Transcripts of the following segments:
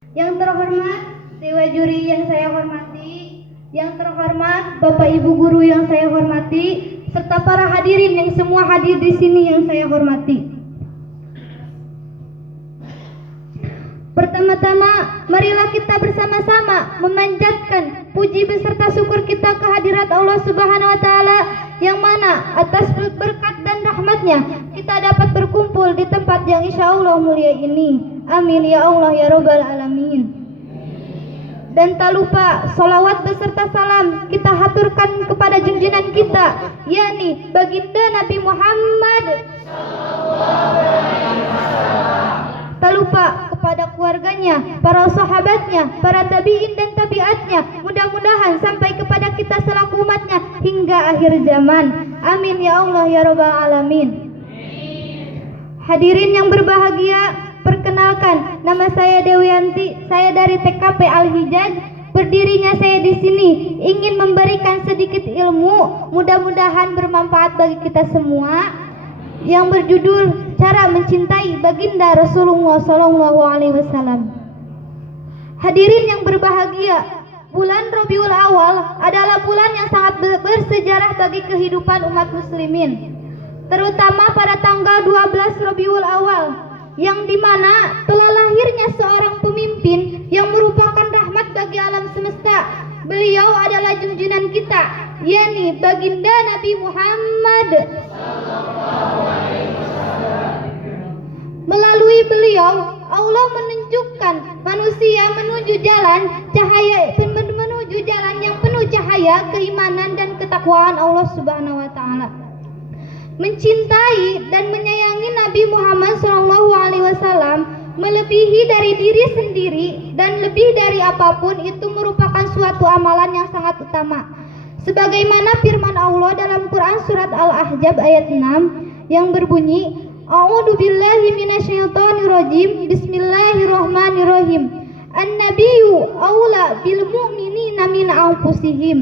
Yang terhormat Dewa Juri yang saya hormati, yang terhormat Bapak Ibu Guru yang saya hormati, serta para hadirin yang semua hadir di sini yang saya hormati. Pertama-tama, marilah kita bersama-sama memanjatkan puji beserta syukur kita kehadirat Allah Subhanahu wa Ta'ala, yang mana atas berkat dan rahmatnya kita dapat berkumpul di tempat yang insya Allah mulia ini. Amin ya Allah ya Rabbal Alamin. Dan tak lupa salawat beserta salam kita haturkan kepada junjungan kita, yakni baginda Nabi Muhammad. Tak lupa kepada keluarganya, para sahabatnya, para tabi'in dan tabi'atnya, mudah-mudahan sampai kepada kita selaku umatnya hingga akhir zaman. Amin ya Allah ya Rabbal Alamin. Hadirin yang berbahagia, perkenalkan, nama saya Dewianti, saya dari TKP Al-Hijaz. Berdirinya saya di sini ingin memberikan sedikit ilmu, mudah-mudahan bermanfaat bagi kita semua, yang berjudul Cara Mencintai Baginda Rasulullah SAW. Hadirin yang berbahagia, bulan Rabiul Awal adalah bulan yang sangat bersejarah bagi kehidupan umat muslimin, terutama pada tanggal 12 Rabiul Awal, yang dimana telah lahirnya seorang pemimpin yang merupakan rahmat bagi alam semesta. Beliau adalah junjungan kita, yakni baginda Nabi Muhammad. Melalui beliau Allah menunjukkan manusia menuju jalan cahaya, menuju jalan yang penuh cahaya keimanan dan ketakwaan Allah Subhanahu wa Ta'ala. Mencintai dan menyayangi Nabi Muhammad SAW melebihi dari diri sendiri dan lebih dari apapun itu merupakan suatu amalan yang sangat utama. Sebagaimana firman Allah dalam Quran surat Al-Ahzab ayat 6 yang berbunyi, A'udzu billahi minasyaitonir rajim. Bismillahirrahmanirrahim. An-nabiyyu aula bil mu'minina min anfusihim.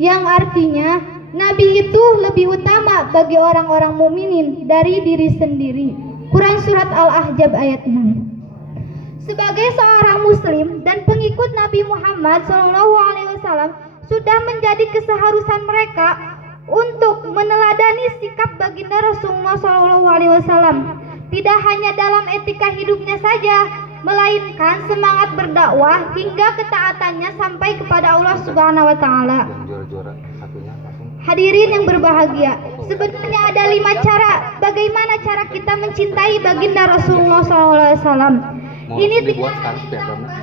Yang artinya, Nabi itu lebih utama bagi orang-orang mukminin dari diri sendiri. Quran surat Al-Ahzab ayat 6. Sebagai seorang muslim dan pengikut Nabi Muhammad SAW, sudah menjadi keseharusan mereka untuk meneladani sikap baginda Rasulullah SAW, tidak hanya dalam etika hidupnya saja, melainkan semangat berdakwah hingga ketaatannya sampai kepada Allah Subhanahu wa Ta'ala. Hadirin yang berbahagia, sebenarnya ada 5 cara bagaimana cara kita mencintai baginda Rasulullah SAW. Ini tidak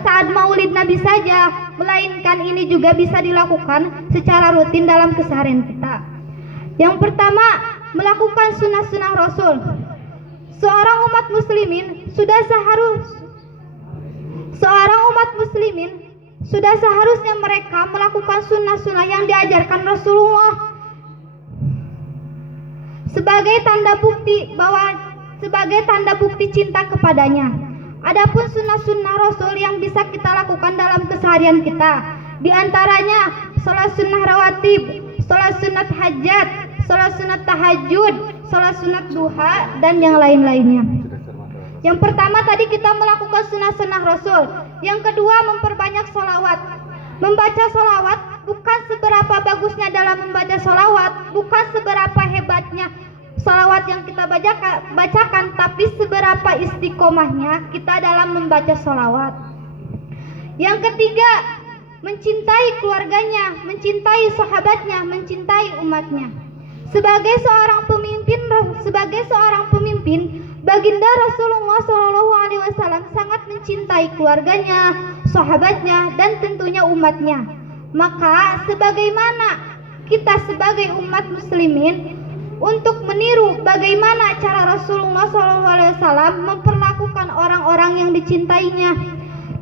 saat maulid Nabi saja, melainkan ini juga bisa dilakukan secara rutin dalam keseharian kita. Yang pertama, melakukan sunnah-sunnah Rasul. Seorang umat muslimin sudah seharusnya mereka melakukan sunnah-sunnah yang diajarkan Rasulullah sebagai tanda bukti cinta kepadanya. Adapun sunnah-sunnah Rasul yang bisa kita lakukan dalam keseharian kita, di antaranya salat sunnah rawatib, salat sunat hajat, salat sunat tahajud, salat sunat duha, dan yang lain-lainnya. Yang pertama tadi kita melakukan sunnah-sunnah Rasul. Yang kedua, memperbanyak salawat. Membaca salawat bukan seberapa bagusnya dalam membaca salawat, bukan seberapa hebatnya salawat yang kita bacakan, tapi seberapa istiqomahnya kita dalam membaca salawat. Yang ketiga, mencintai keluarganya, mencintai sahabatnya, mencintai umatnya. Sebagai seorang pemimpin, baginda Rasulullah SAW sangat mencintai keluarganya, sahabatnya, dan tentunya umatnya. Maka sebagaimana kita sebagai umat muslimin untuk meniru bagaimana cara Rasulullah SAW memperlakukan orang-orang yang dicintainya.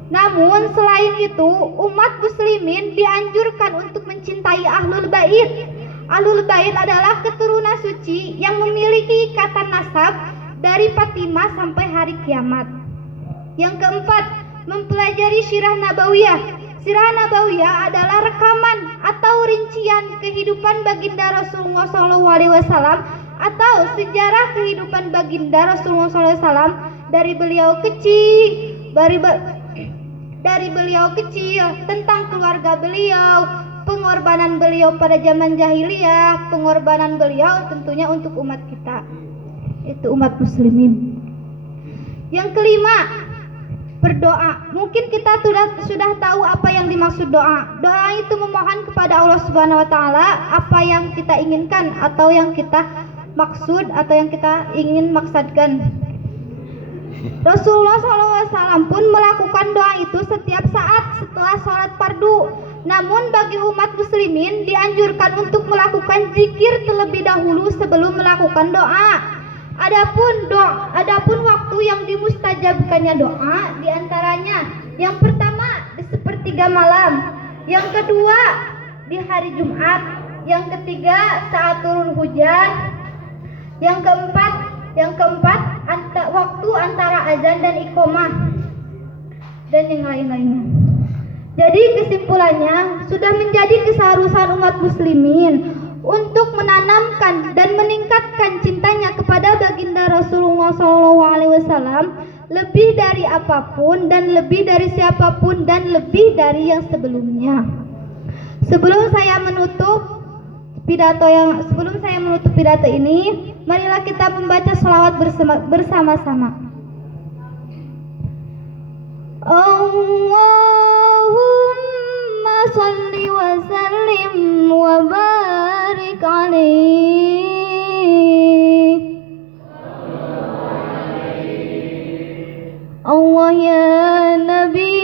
Namun selain itu, umat muslimin dianjurkan untuk mencintai Ahlul Bait. Ahlul Bait adalah keturunan suci yang memiliki ikatan nasab dari Fatimah sampai hari kiamat. Yang keempat, mempelajari Sirah Nabawiyah. Sirah Nabawiyah adalah rekaman atau rincian kehidupan baginda Rasulullah SAW atau sejarah kehidupan baginda Rasulullah SAW dari beliau kecil, dari beliau kecil, tentang keluarga beliau, pengorbanan beliau pada zaman jahiliyah, pengorbanan beliau tentunya untuk umat kita, itu umat muslimin. Yang kelima, berdoa. Mungkin kita sudah tahu apa yang dimaksud doa. Doa itu memohon kepada Allah Subhanahu wa taala apa yang kita inginkan atau yang kita maksud atau yang kita ingin maksudkan. Rasulullah SAW pun melakukan doa itu setiap saat setelah sholat fardu. Namun bagi umat muslimin dianjurkan untuk melakukan zikir terlebih dahulu sebelum melakukan doa. Adapun waktu yang dimustajabkannya doa diantaranya yang pertama di sepertiga malam, yang kedua di hari Jumat, yang ketiga saat turun hujan, yang keempat waktu antara azan dan iqomah, dan yang lain-lainnya. Jadi kesimpulannya sudah menjadi keseharusan umat muslimin untuk menanamkan dan meningkatkan cintanya kepada baginda Rasulullah SAW lebih dari apapun dan lebih dari siapapun dan lebih dari yang sebelumnya. Sebelum saya menutup pidato ini, marilah kita membaca shalawat bersama-sama. Allahumma shalli wa sallim wa barik alaihi. Allah ya Nabi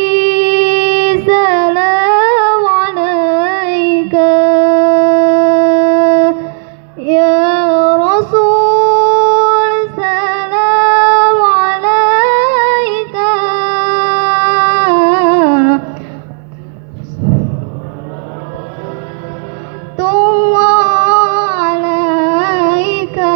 salam alaika, ya Rasul salam alaika, tullah alaika.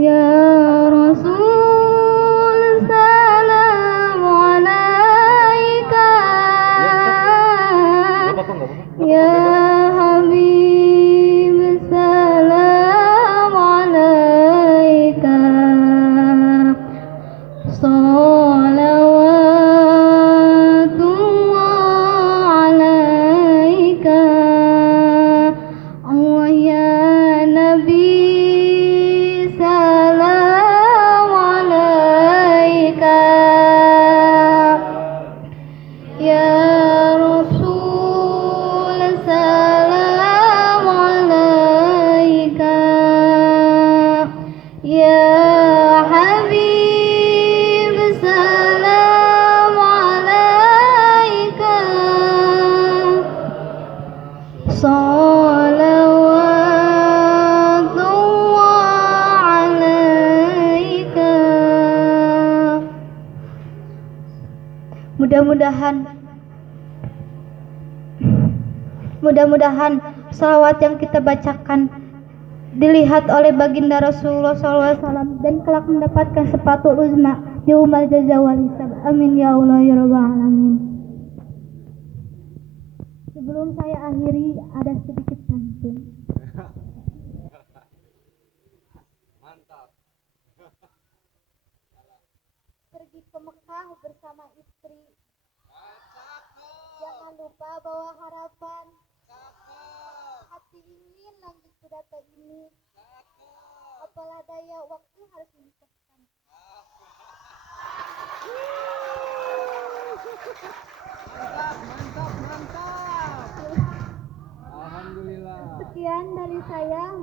Ya Rasul salam alaika, ya Habib salam alaika, salawatullah alaika. Allah ya Nabi salam alaika, ya Rasul salam alaika, ya Habib salam alaika, salawatullah alaika. Mudah-mudahan salawat yang kita bacakan dilihat oleh baginda Rasulullah SAW dan kelak mendapatkan sepatu uzma yaumal jaza wal hisab. Amin ya Allah ya rabbal alamin. Sebelum saya akhiri ada sedikit pantun. Mantap. Pergi ke Mekah bersama istri. Jangan lupa bawa harapan. Hati ingin lanjut pidato ini. Apalah daya waktu harus memisahkan. Mantap. Alhamdulillah. Sekian dari saya.